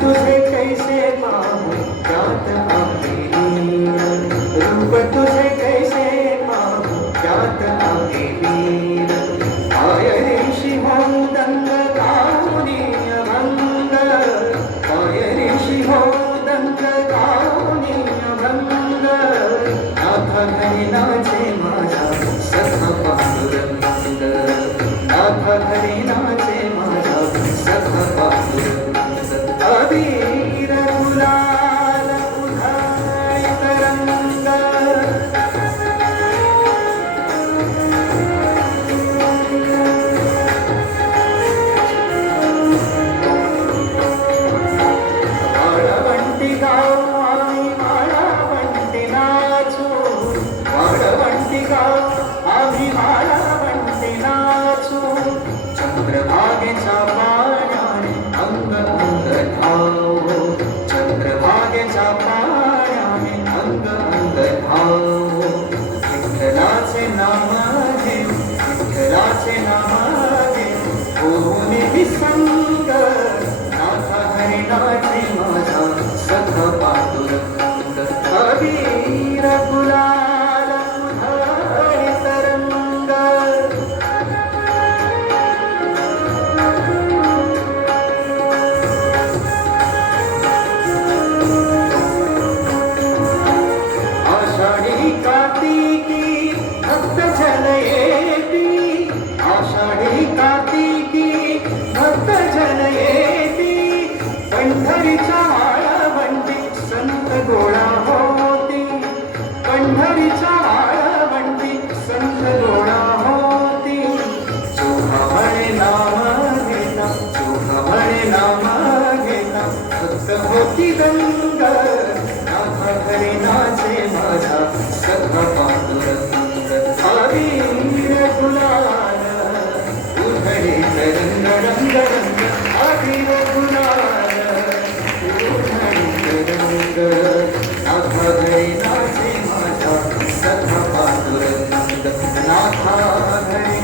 तुझे कैसे पाहूं त्यात आहे लीन रूप तुझे कैसे पाहूं त्यात आहे लीन पायरीशी होऊन दंग गाऊनी अभंग पायरीशी होऊन दंग गाऊनी अभंग नाथ घरी नाचे माझा सखा पांडुरंग नाथ घरी नाचे माझा सखा पांडुरंग अबीर गुलाल उधळीत रंग वाळवंटी गाव आम्ही वाळवंटी नाचू वाळवंटी गाव आम्ही वाळवंटी नाचू चंद्रभागेच्या पाण्याने अंग अंग धावो चंद्रभागेच्या पाण्याने अंग अंग धावो विठ्ठलाचे नाम घेऊ विठ्ठलाचे नाम घेऊ होऊन विसंग नाथा हरी नाचे माझा सखा पांडुरंग अबीर गुलाल उधळीत रंग आषाढी कार्तिकी भक्त जन येती आषाढी कार्तिकी भक्त जन येती पंढरीच्या वाळवंटी संत गोळा होती पंढरीच्या वाळवंटी संत गोळा होती चोहा म्हणे नाम घेता चोहा म्हणे नाम घेता भक्त होती दंग नाथा घरी नाचे माझा सखा पांडुरंग अबीर गुलाल उधळीत रंग रंग रंग अबीर गुलाल उधळीत रंग नाथा घरी नाचे माझा सखा पांडुरंग नाथा घरी